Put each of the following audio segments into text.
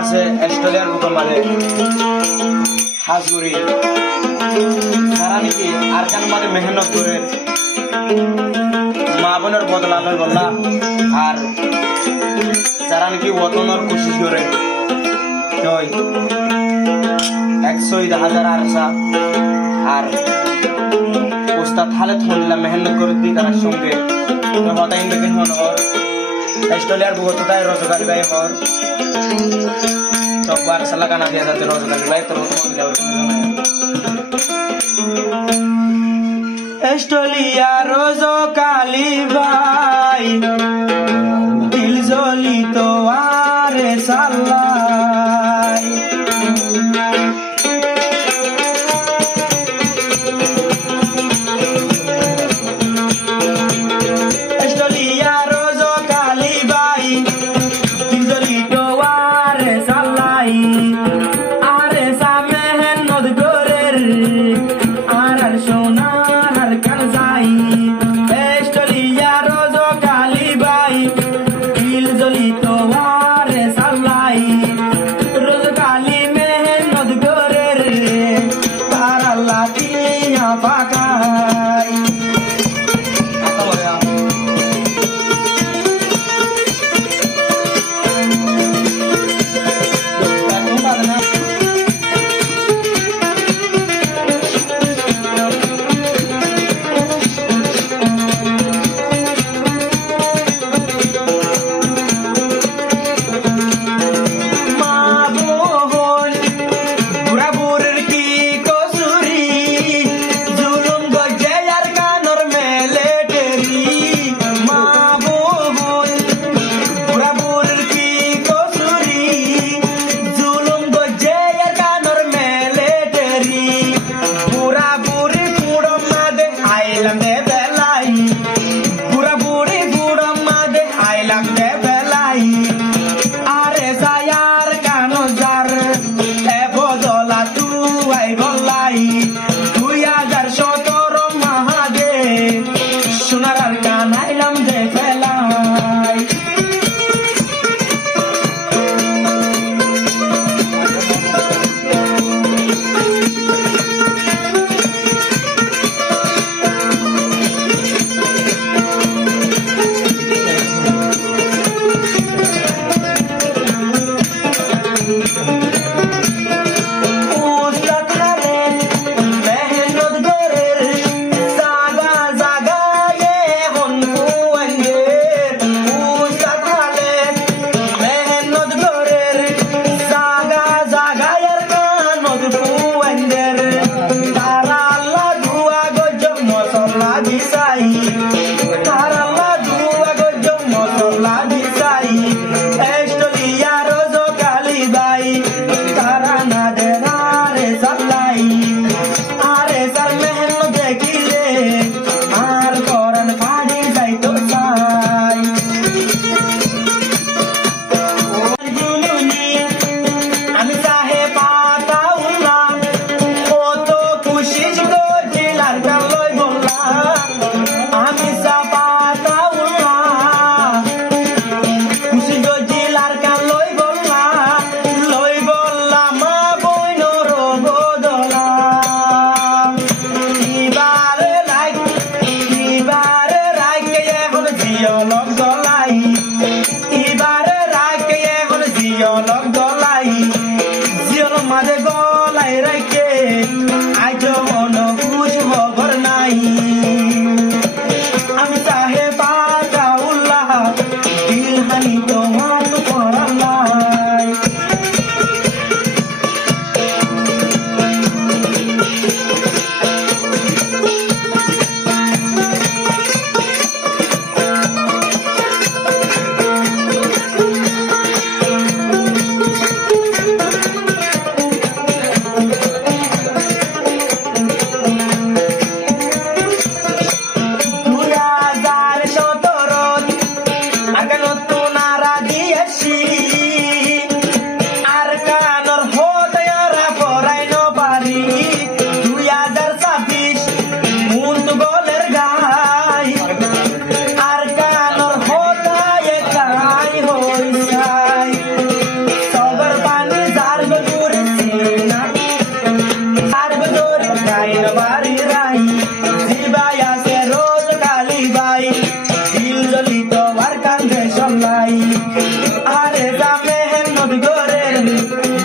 আছে অস্ট্রেলিয়ার বুকের মাঝে হাজুরি যারা নাকি আরকান মাঝে মেহনত করে মা বোনের বদলা লয় বললা আর যারা নাকি ওতনের কোশিশ করে জয় 100,000 আরসা আর উস্তাদ হালে থনলা মেহনত করে দি তার সঙ্গে হতাইন বেকিন হন হর অস্ট্রেলিয়ার বুকতায় রোজগার ভাই হর সব বার সালা গানা দিয়া যাতে রোজগার ভাই তোর অস্ট্রেলিয়া রোজ কালি ভাই দিল জলি তো আরে সাল্লাই অস্ট্রেলিয়া রোজ কালি ভাই দিল জলি তো আরে সাল্লাই আরে সামনে নদ গোরের আর সোনা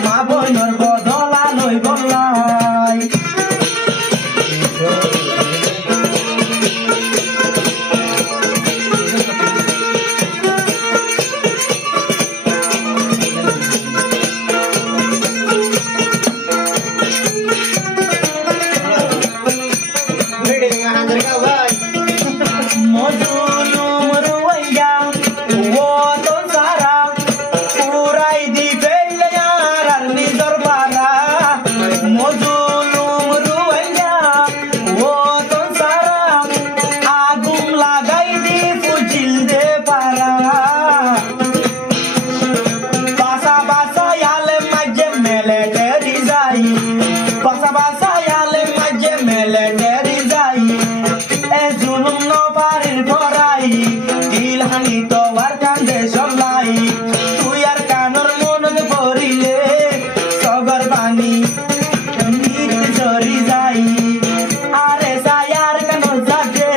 মা বোনের বদলা লই বলাই মজুলুম রুয়াইয়া ও তো সারা পুরাই দিবে আর নিজর পারা মজুলুম রুয়াইয়া ও তো সারা আগুন লাগাই দি ফুজিল দে পারা বাসা বাসা আলে মাঝে মেলে ডেরি যাই বাসা বাসা আলে মাঝে মেলে ডেরি যাই এ জুলুম নবারির ভরাই দিলহানি তো আর কান্দে সলাই তুই আর কানর মনকে ভরিলে সগর বাণী নিতে চরি যাই আরে যাই আর কেন যাবে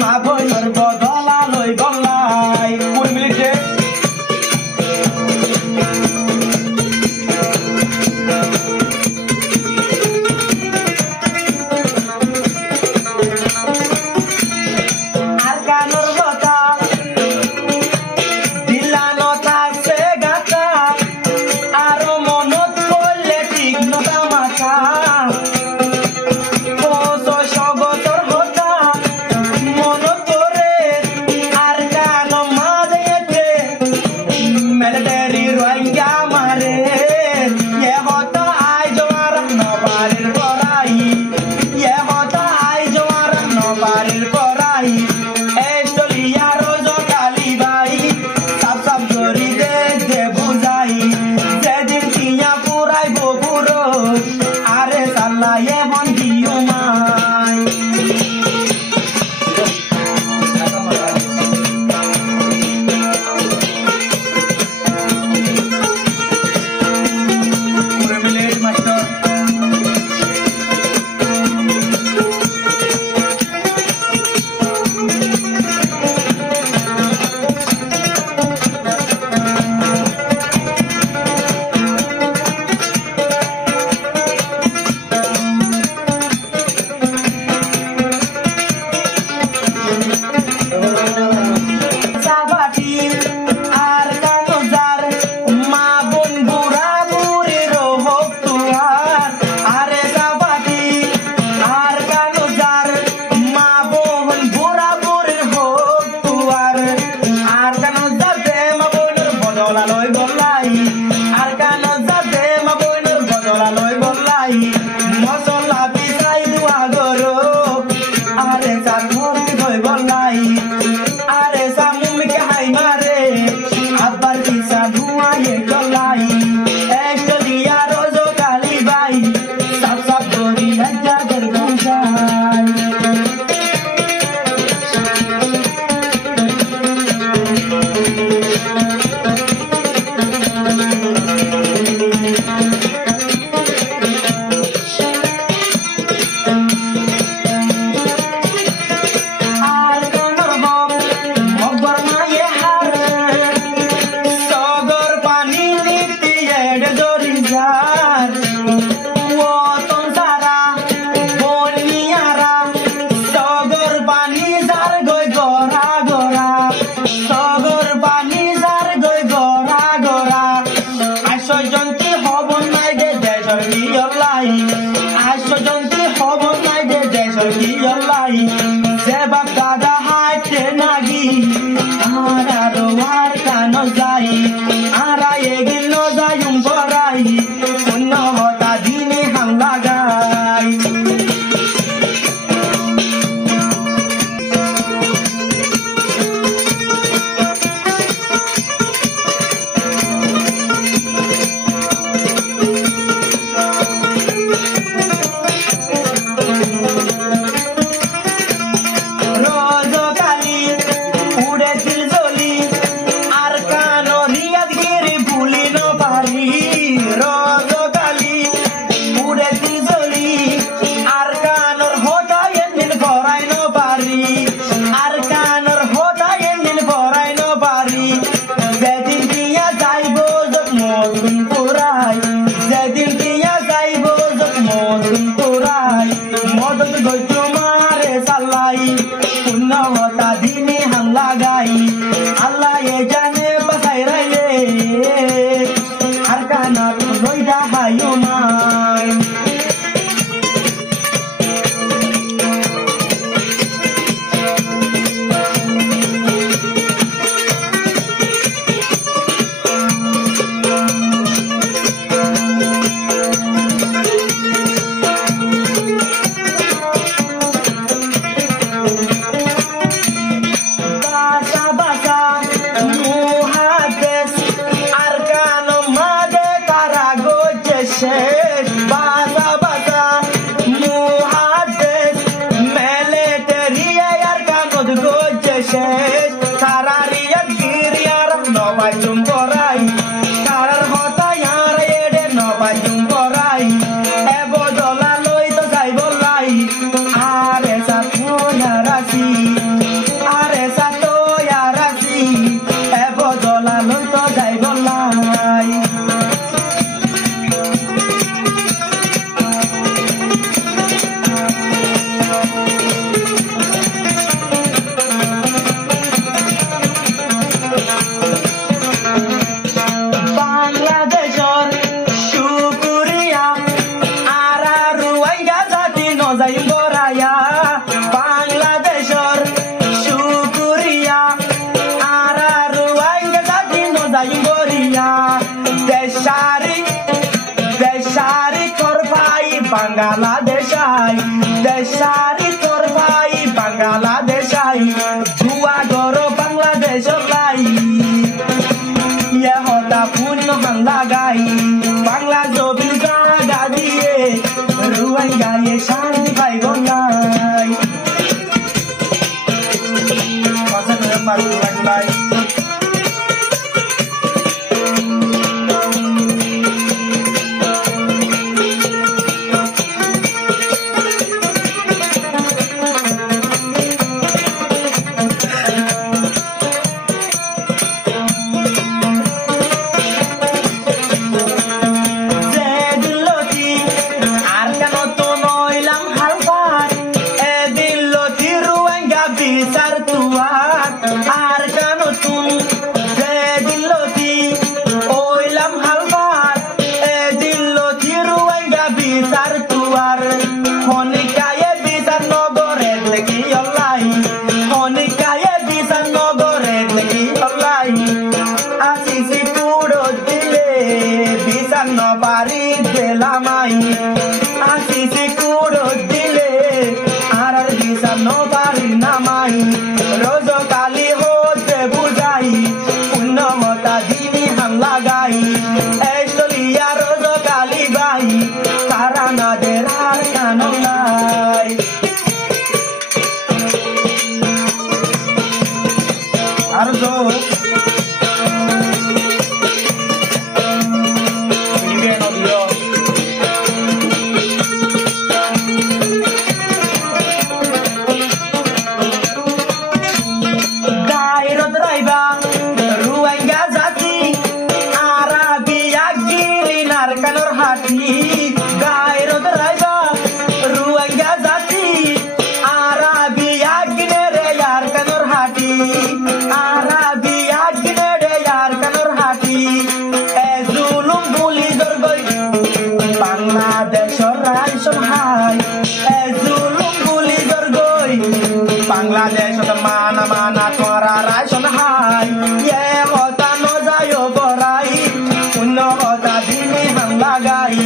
মা বোনের বদলা লই বলাই 20 মিনিটে আর কানর কথা দিলানো থাকছে গাতা আরো মনত করলে ঠিক নতা মাথা বছর হতা মনত করে আর কান মা দিয়েছে মেলেটারি রোহিঙ্গা মারে এ হতা আই জোয়ার নবারের পরাই এ হতা আই জোয়ার নবারের পরাই এস্টলিয়া রোজ কালি ভাই সাপ সাপ করি দে বুঝাই যেদিন টিয়া পুরাই বপুরো আরে সাল্লা এ মন দিও মাই মিনিট মাস্টার সাবাটি আর কানজার মা বোন বুড়া বুড়ির হোক তুয়ার আরে সাবাটি আর কানজার মা বোন বুড়া বুড়ির হোক তুয়ার আর কানজার দে মা বোনের বদলা লই বলাই আর কানজার দে মা বোনের বদলা লই বলাই মশলা পিসাই দুয়া গরো আরে চার ভর্তি হই বলাই আরে সামুমিকে হাই মারে আবার কিসা ধুয়ায়ে গলাই একলিয়া রোজ কালি ভাই সাপ সাপ করি হাজার গঞ্জাই আর কানর বক মগর মায়ে হারে সগর পানি নীতি এড়ে দরি যার ও তন সারা বনিয়ারা সগর পানি যার গই গরা গরা সগর পানি যার গই গরা গরা আশ্চর্যন্তি হব নাই দে দেশর কি অলাই আশ্চর্যন্তি হব নাই দে দেশর কি অলাই যে বাপ দাদা হাইতে নাগি আর আর কান যাই আর এগিল ন যাইম পরাই অন্য হতা দিনে হাম লাগাই রোজ কালি উড়ে দিল জলি আর কানো রিয়াদ গিরি ভুলি ন পারি রোজ কালি উড়ে দিল জলি আর কানোর হোতা এন্দিন ভরাই ন পারি আর কানোর হোতা এন্দিন ভরাই ন পারি যেদিন দিয়া যাইব মধুন পুরা শেষ বাসা বাসা মুহাদ্দিস মিলিটারি আর কাগজ গজে শেষ সারারিয়া গিরিয়ার নবাজুম করাই সারার হতা ইয়ার এডে নবাজুম করাই এব দলা লই তো যাই বলাই আরে সাথো ইয়ারাসি আরে সাথো ইয়ারাসি এব দলা লই তো যাই বলাই বাংলাদেশর শুকুরিয়া আরা রুয়াইয়া জাতি নজাই বরায়া বাংলাদেশর শুকুরিয়া আরা রুয়াইয়া জাতি নজাই বরিয়া দেশারি করবাই বাংলাদেশাই দেশারি করবাই বাংলাদেশাই জুয়া গরো বাংলাদেশ লাই ইয়ে হতা পুণ্য বাংলা গাই বাংলা জবিল জাগা দিয়ে রুয়াই গায়ে শান্তি পাইব নাই কথা করে পারবো নাই আর কেন তুমি যে দিল কি ওইলাম হালবার এ দিল কি রুয়াইয়া বিচার তুয়ার হনিকায়ে বিচার নগরে দেখি অলাই হনিকায়ে বিচার নগরে দেখি অলাই আসিসি পুরো দিলে বিচার নবারি দিলামাই আসিসি পুরো দিলে আর বিচার নবারি নামাই রোজ কালি হতে বুঝাই পুণ্যমতা দিনী হামলা গাই এই চলিয়া রোজ কালি বাই তারা না দেরার কানো নাই আর রুয়াইয়া জাতি আরাবিয়া গিরিনার কানোর হাতি গায়রত রাইবা রুয়াইয়া জাতি আরাবিয়া গিরে ইয়ার কানোর হাতি আরাবিয়া গিরে ইয়ার কানোর হাতি এ জুলুম গুলি দরগই বাংলাদেশর রাইসন হাই এ জুলুম গুলি দরগই বাংলাদেশত মানা মানা তোরা রাইসন হাই ইয়ে হতা ন যায় বরাই পুণ্য হতা দিনে হামলা গাই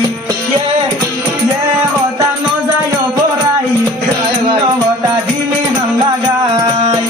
ইয়ে হতা ন যায় বরাই পুণ্য হতা দিনে হামলা গাই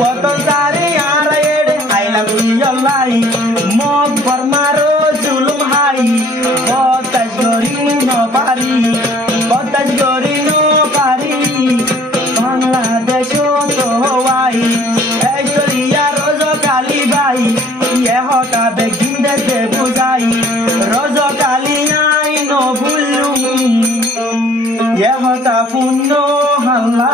Watan sari ara ede I love you lai mok parmaro zulum hai botas gori no pari Bangladesh to Hawaii Estoria rozo kali bai ye hota beginde de buzai rozo kali ai no bulum ye hota funno hala